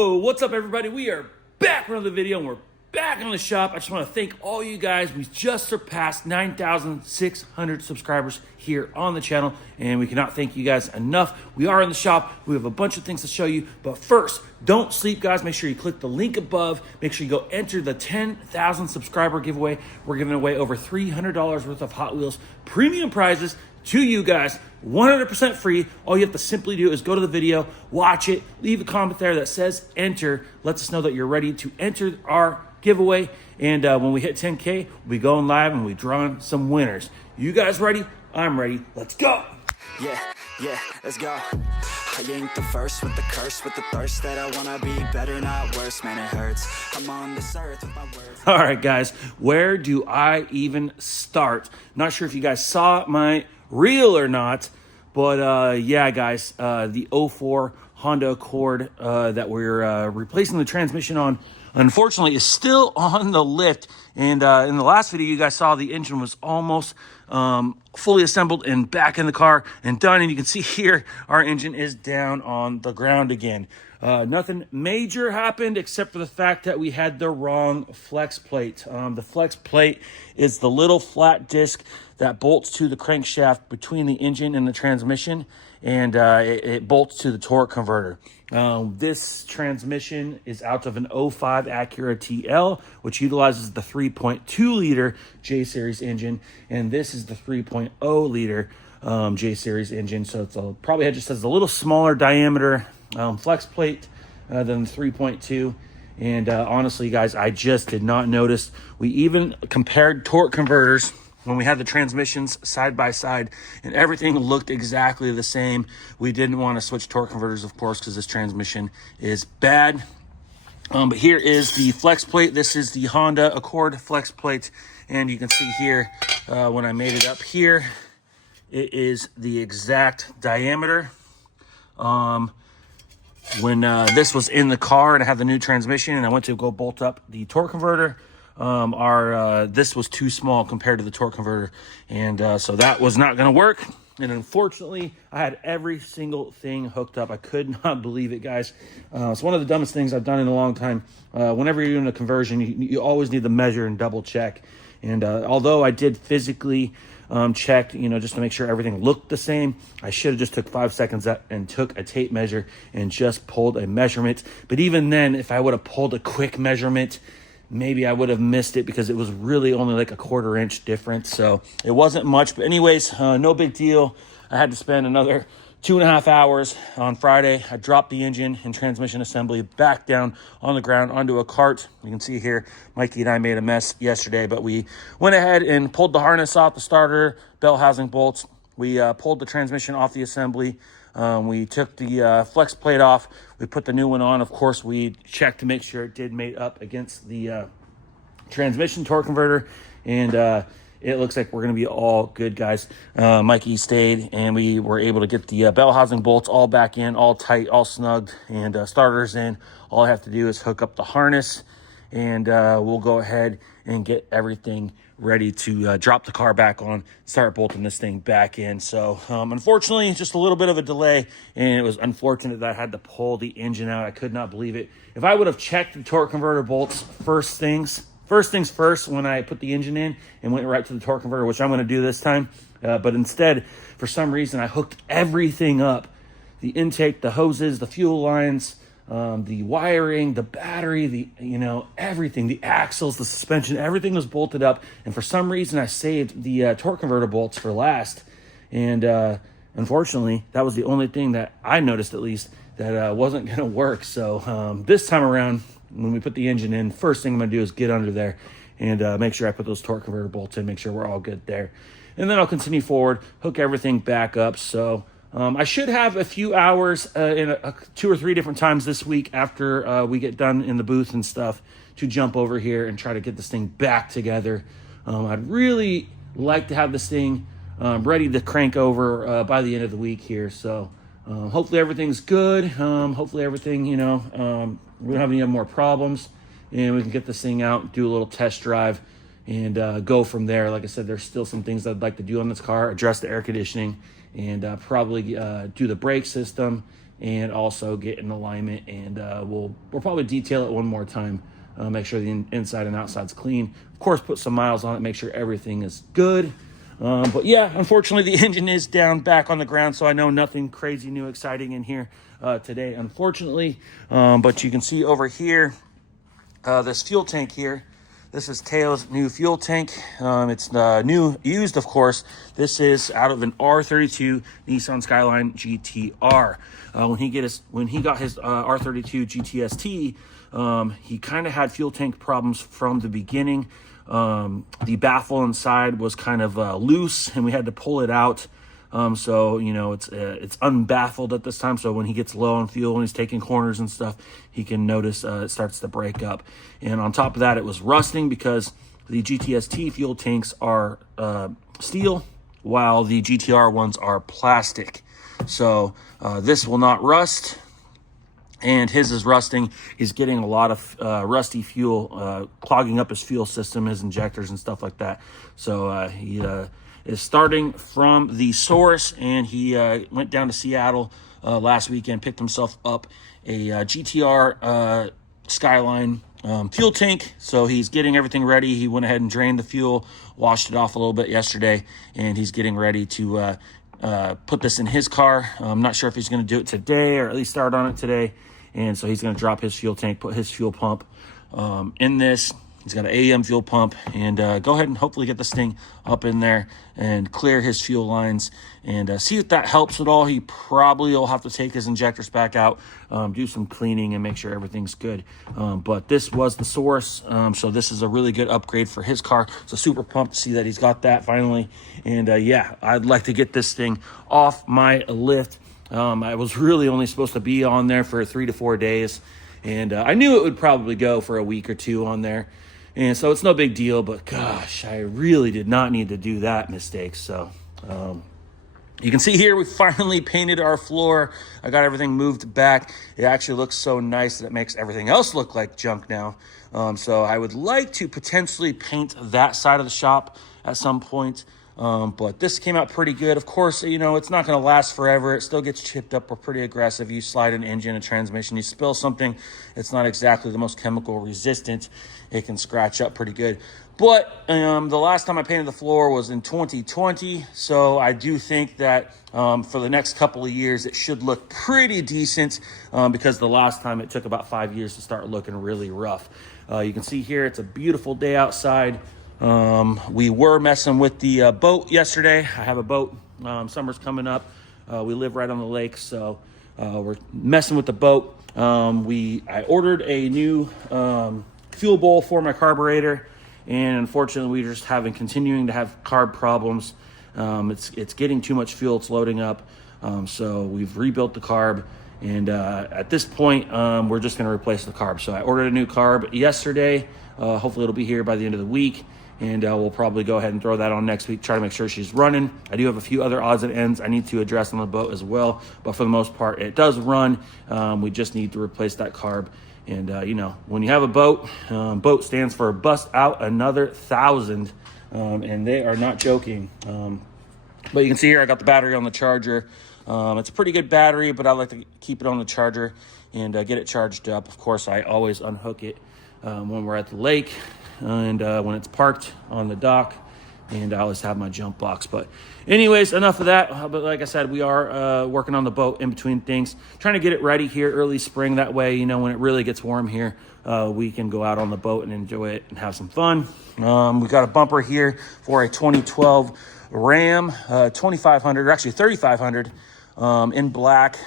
Yo, what's up everybody? We are back with another video and we're back on the shop. I just want to thank all you guys. We just surpassed 9,600 subscribers here on the channel and we cannot thank you guys enough. We are in the shop. We have a bunch of things to show you, but first, don't sleep guys. Make sure you click the link above. Make sure you go enter the 10,000 subscriber giveaway. We're giving away over $300 worth of Hot Wheels premium prizes to you guys, 100% free. All you have to simply do is go to the video, watch it, leave a comment there that says enter. Lets us know that you're ready to enter our giveaway. And when we hit 10K, we'll be going live and we drawing some winners. You guys ready? I'm ready. Let's go. Yeah, let's go. I ain't the first with the curse, with the thirst that I wanna be better, not worse. Man, it hurts. I'm on this earth with my words. All right, guys, where do I even start? Not sure if you guys saw my reel or not, but yeah, guys, the 04 Honda Accord that we're replacing the transmission on, unfortunately, is still on the lift. And in the last video, you guys saw the engine was almost fully assembled and back in the car and done. And you can see here, our engine is down on the ground again. Nothing major happened except for the fact that we had the wrong flex plate. The flex plate is the little flat disc that bolts to the crankshaft between the engine and the transmission, and it bolts to the torque converter. This transmission is out of an 05 Acura TL, which utilizes the 3.2 liter J Series engine, and this is the 3.0 liter J Series engine. So it's probably just has a little smaller diameter flex plate than the 3.2. And honestly, guys, I just did not notice. We even compared torque converters when we had the transmissions side by side, and everything looked exactly the same. We didn't want to switch torque converters, of course, because this transmission is bad. But here is the flex plate. This is the Honda Accord flex plate, and you can see here when I made it up here, it is the exact diameter. When this was in the car and I had the new transmission and I went to go bolt up the torque converter, this was too small compared to the torque converter, and so that was not going to work. And unfortunately, I had every single thing hooked up. I could not believe it, guys. It's one of the dumbest things I've done in a long time. Whenever you're doing a conversion, you always need to measure and double check. And although I did physically check, just to make sure everything looked the same, I should have just took 5 seconds and took a tape measure and just pulled a measurement. But even then, if I would have pulled a quick measurement, maybe I would have missed it because it was really only like a 1/4 inch difference. So it wasn't much, but anyways, no big deal. I had to spend another 2.5 hours on Friday. I dropped the engine and transmission assembly back down on the ground onto a cart. You can see here, Mikey and I made a mess yesterday, but we went ahead and pulled the harness off the starter, bell housing bolts. We pulled the transmission off the assembly. We took the flex plate off. We put the new one on. Of course, we checked to make sure it did mate up against the transmission torque converter. And it looks like we're going to be all good, guys. Mikey stayed, and we were able to get the bell housing bolts all back in, all tight, all snugged, and starters in. All I have to do is hook up the harness, and we'll go ahead and get everything ready to drop the car back on, start bolting this thing back in. So unfortunately, just a little bit of a delay, and it was unfortunate that I had to pull the engine out. I could not believe it. If I would have checked the torque converter bolts first things first when I put the engine in and went right to the torque converter, which I'm going to do this time, but instead, for some reason, I hooked everything up: the intake, the hoses, the fuel lines, the wiring, the battery, everything, the axles, the suspension, everything was bolted up. And for some reason, I saved the torque converter bolts for last. And unfortunately, that was the only thing that I noticed, at least, that wasn't going to work. So this time around, when we put the engine in, first thing I'm going to do is get under there and make sure I put those torque converter bolts in, make sure we're all good there. And then I'll continue forward, hook everything back up. So I should have a few hours in 2 or 3 different times this week after we get done in the booth and stuff to jump over here and try to get this thing back together. I'd really like to have this thing ready to crank over by the end of the week here. So hopefully everything's good. Hopefully everything, we don't have any more problems, and we can get this thing out, do a little test drive, and go from there. Like I said, there's still some things I'd like to do on this car, address the air conditioning, and probably do the brake system and also get in alignment. And we'll probably detail it one more time, make sure the inside and outside's clean. Of course, put some miles on it, make sure everything is good. But yeah, unfortunately, the engine is down back on the ground, so I know nothing crazy new exciting in here today, unfortunately. But you can see over here, this fuel tank here. This is Teo's new fuel tank. It's new, used, of course. This is out of an R32 Nissan Skyline GTR. When he got his R32 GTST, he kind of had fuel tank problems from the beginning. The baffle inside was kind of loose, and we had to pull it out. So, you know, it's unbaffled at this time. So when he gets low on fuel and he's taking corners and stuff, he can notice it starts to break up. And on top of that, it was rusting because the GTST fuel tanks are steel, while the GTR ones are plastic. So this will not rust. And his is rusting. He's getting a lot of rusty fuel, clogging up his fuel system, his injectors and stuff like that. So he is starting from the source, and he went down to Seattle last weekend, picked himself up a GTR Skyline fuel tank. So he's getting everything ready. He went ahead and drained the fuel, washed it off a little bit yesterday, and he's getting ready to put this in his car. I'm not sure if he's going to do it today or at least start on it today. And so he's going to drop his fuel tank, put his fuel pump in this. He's got an AEM fuel pump, and go ahead and hopefully get this thing up in there and clear his fuel lines and see if that helps at all. He probably will have to take his injectors back out, do some cleaning, and make sure everything's good. But this was the source, so this is a really good upgrade for his car. So super pumped to see that he's got that finally. And yeah, I'd like to get this thing off my lift. I was really only supposed to be on there for 3 to 4 days, and I knew it would probably go for a week or two on there. And so it's no big deal, but gosh, I really did not need to do that mistake. So you can see here, we finally painted our floor. I got everything moved back. It actually looks so nice that it makes everything else look like junk now. So I would like to potentially paint that side of the shop at some point. But this came out pretty good. Of course, you know, it's not going to last forever. It still gets chipped up. We're pretty aggressive. You slide an engine, a transmission, you spill something, it's not exactly the most chemical resistant. It can scratch up pretty good. But the last time I painted the floor was in 2020. So I do think that for the next couple of years, it should look pretty decent because the last time it took about 5 years to start looking really rough. You can see here, it's a beautiful day outside. We were messing with the boat yesterday. I have a boat. Summer's coming up. We live right on the lake, so we're messing with the boat. I ordered a new fuel bowl for my carburetor, and unfortunately, we're just continuing to have carb problems. It's getting too much fuel. It's loading up. So we've rebuilt the carb, and at this point, we're just going to replace the carb. So I ordered a new carb yesterday. Hopefully, it'll be here by the end of the week. And we'll probably go ahead and throw that on next week, try to make sure she's running. I do have a few other odds and ends I need to address on the boat as well. But for the most part, it does run. We just need to replace that carb. And, you know, when you have a boat, boat stands for bust out another 1,000. And they are not joking. But you can see here I got the battery on the charger. It's a pretty good battery, but I like to keep it on the charger and get it charged up. Of course, I always unhook it when we're at the lake. And when it's parked on the dock, and I always have my jump box. But anyways, enough of that. But like I said, we are working on the boat in between things, trying to get it ready here early spring. That way, you know, when it really gets warm here, we can go out on the boat and enjoy it and have some fun. We got a bumper here for a 2012 Ram 2500, or actually 3500. In black,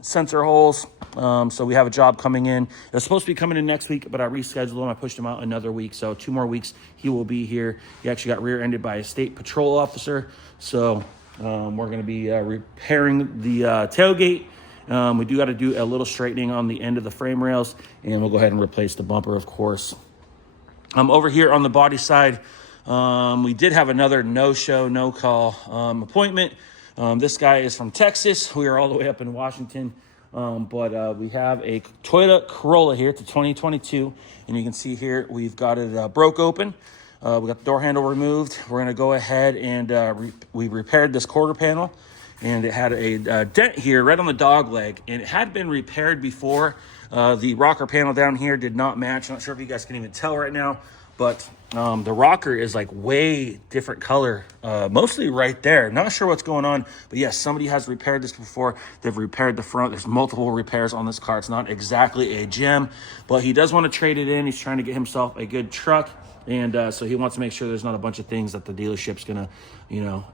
sensor holes. So we have a job coming in. It's supposed to be coming in next week, but I rescheduled him. I pushed him out another week. So 2 more weeks, he will be here. He actually got rear-ended by a state patrol officer. So we're going to be repairing the tailgate. We do got to do a little straightening on the end of the frame rails, and we'll go ahead and replace the bumper, of course. Over here on the body side, we did have another no-show, no-call appointment. This guy is from Texas. We are all the way up in Washington. But we have a Toyota Corolla here. It's a 2022. And you can see here we've got it broke open. We got the door handle removed. We're going to go ahead and we repaired this quarter panel. and it had a dent here right on the dog leg, and it had been repaired before. The rocker panel down here did not match. I'm not sure if you guys can even tell right now, but the rocker is like way different color, mostly right there. Not sure what's going on, but yes, somebody has repaired this before. They've repaired the front. There's multiple repairs on this car. It's not exactly a gem, but he does want to trade it in. He's trying to get himself a good truck, and so he wants to make sure there's not a bunch of things that the dealership's gonna,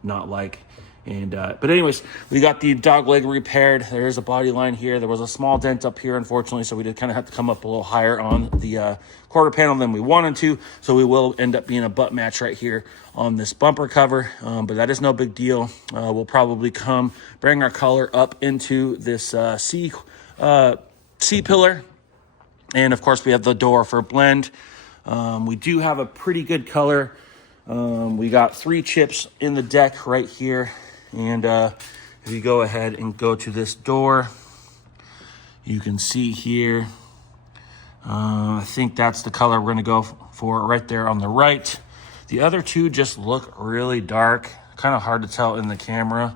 not like. And but anyways, we got the dog leg repaired. There is a body line here. There was a small dent up here, unfortunately, so we did kind of have to come up a little higher on the quarter panel than we wanted to. So we will end up being a butt match right here on this bumper cover, but that is no big deal. We'll probably bring our color up into this C pillar, and of course we have the door for blend. We do have a pretty good color. We got 3 chips in the deck right here. And if you go ahead and go to this door, you can see here, I think that's the color we're going to go for right there on the right. The other 2 just look really dark, kind of hard to tell in the camera.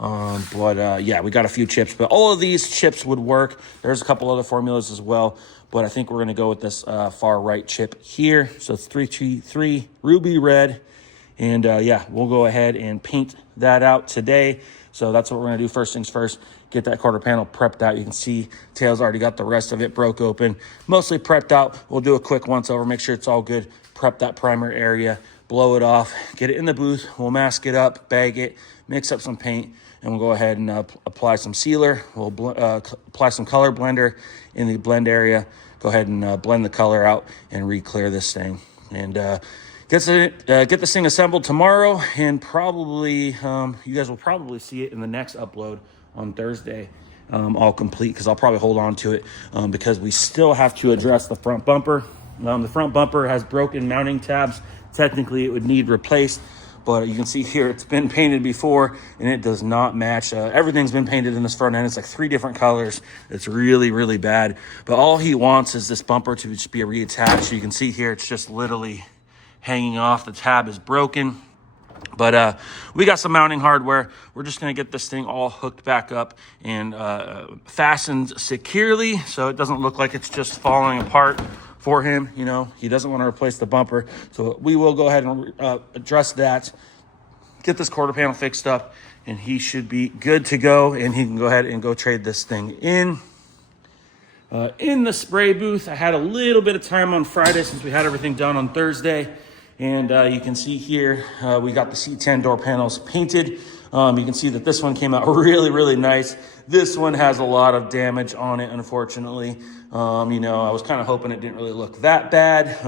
Yeah, we got a few chips, but all of these chips would work. There's a couple other formulas as well, but I think we're going to go with this far right chip here. So it's 3 ruby red. And yeah, we'll go ahead and paint that out today. So that's what we're going to do. First things first, get that quarter panel prepped out. You can see Tail's already got the rest of it broke open, mostly prepped out. We'll do a quick once over, make sure it's all good. Prep that primer area, blow it off, get it in the booth. We'll mask it up, bag it, mix up some paint, and we'll go ahead and apply some sealer. We'll apply some color blender in the blend area. Go ahead and blend the color out and re-clear this thing. And get this thing assembled tomorrow, and probably you guys will probably see it in the next upload on Thursday, all complete, because I'll probably hold on to it because we still have to address the front bumper. The front bumper has broken mounting tabs. Technically, it would need replaced, but you can see here it's been painted before, and it does not match. Everything's been painted in this front end. It's like 3 different colors. It's really, really bad. But all he wants is this bumper to just be reattached. So you can see here it's just literally hanging off. The tab is broken, but we got some mounting hardware. We're just going to get this thing all hooked back up and fastened securely, so it doesn't look like it's just falling apart for him. He doesn't want to replace the bumper, so we will go ahead and address that, get this quarter panel fixed up, and he should be good to go, and he can go ahead and go trade this thing in. In the spray booth, I had a little bit of time on Friday since we had everything done on Thursday. And you can see here, we got the C10 door panels painted. You can see that this one came out really, really nice. This one has a lot of damage on it, unfortunately. I was kind of hoping it didn't really look that bad.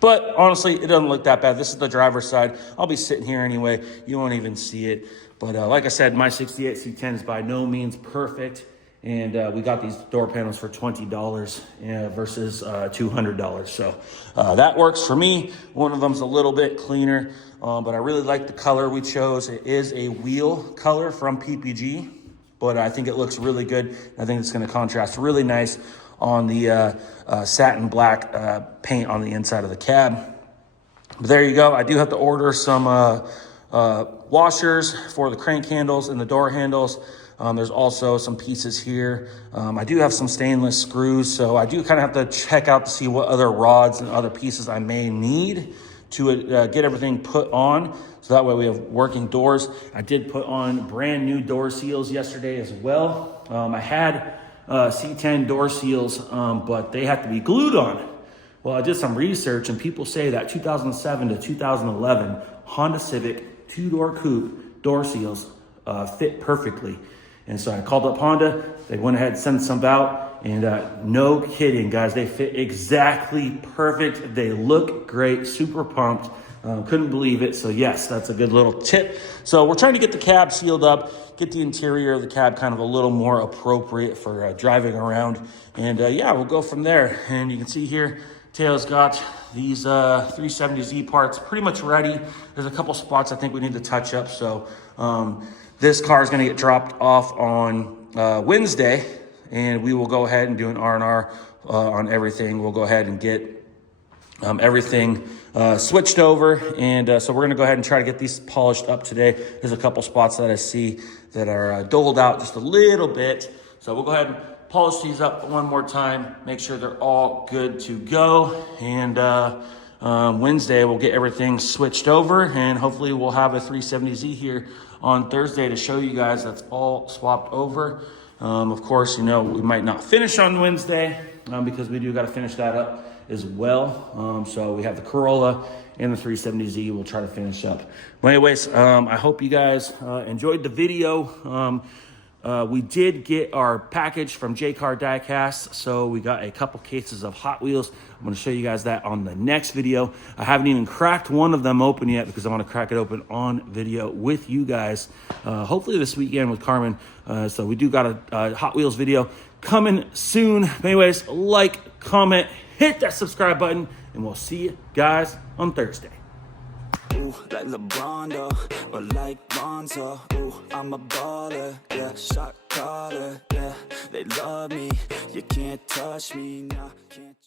But honestly, it doesn't look that bad. This is the driver's side. I'll be sitting here anyway. You won't even see it. But like I said, my 68 C10 is by no means perfect. And we got these door panels for $20 versus $200. So that works for me. One of them's a little bit cleaner, but I really like the color we chose. It is a wheel color from PPG, but I think it looks really good. I think it's going to contrast really nice on the satin black paint on the inside of the cab. But there you go. I do have to order some washers for the crank handles and the door handles. There's also some pieces here. I do have some stainless screws, so I do kind of have to check out to see what other rods and other pieces I may need to get everything put on, so that way we have working doors. I did put on brand new door seals yesterday as well. I had C10 door seals, but they have to be glued on. Well, I did some research, and people say that 2007 to 2011 Honda Civic 2-door coupe door seals fit perfectly. And so I called up Honda. They went ahead and sent some out. And no kidding, guys, they fit exactly perfect. They look great, super pumped. Couldn't believe it. So yes, that's a good little tip. So we're trying to get the cab sealed up, get the interior of the cab kind of a little more appropriate for driving around. And yeah, we'll go from there. And you can see here, Tail's got these 370Z parts pretty much ready. There's a couple spots I think we need to touch up. So this car is going to get dropped off on Wednesday, and we will go ahead and do an R&R on everything. We'll go ahead and get everything switched over, and so we're gonna go ahead and try to get these polished up today. There's a couple spots that I see that are doled out just a little bit, so we'll go ahead and polish these up one more time, make sure they're all good to go, and Wednesday we'll get everything switched over, and hopefully we'll have a 370Z here on Thursday to show you guys that's all swapped over. Of course, you know, we might not finish on Wednesday because we do got to finish that up as well. So we have the Corolla and the 370Z we'll try to finish up. But anyways, I hope you guys enjoyed the video. We did get our package from J-Car Diecast, so we got a couple cases of Hot Wheels. I'm going to show you guys that on the next video. I haven't even cracked one of them open yet because I want to crack it open on video with you guys, hopefully this weekend with Karmen. So we do got a Hot Wheels video coming soon. But anyways, like, comment, hit that subscribe button, and we'll see you guys on Thursday. Ooh, like LeBron, though, or like Bonzo. Ooh, I'm a baller, yeah, shot caller, yeah. They love me, you can't touch me, nah, can't.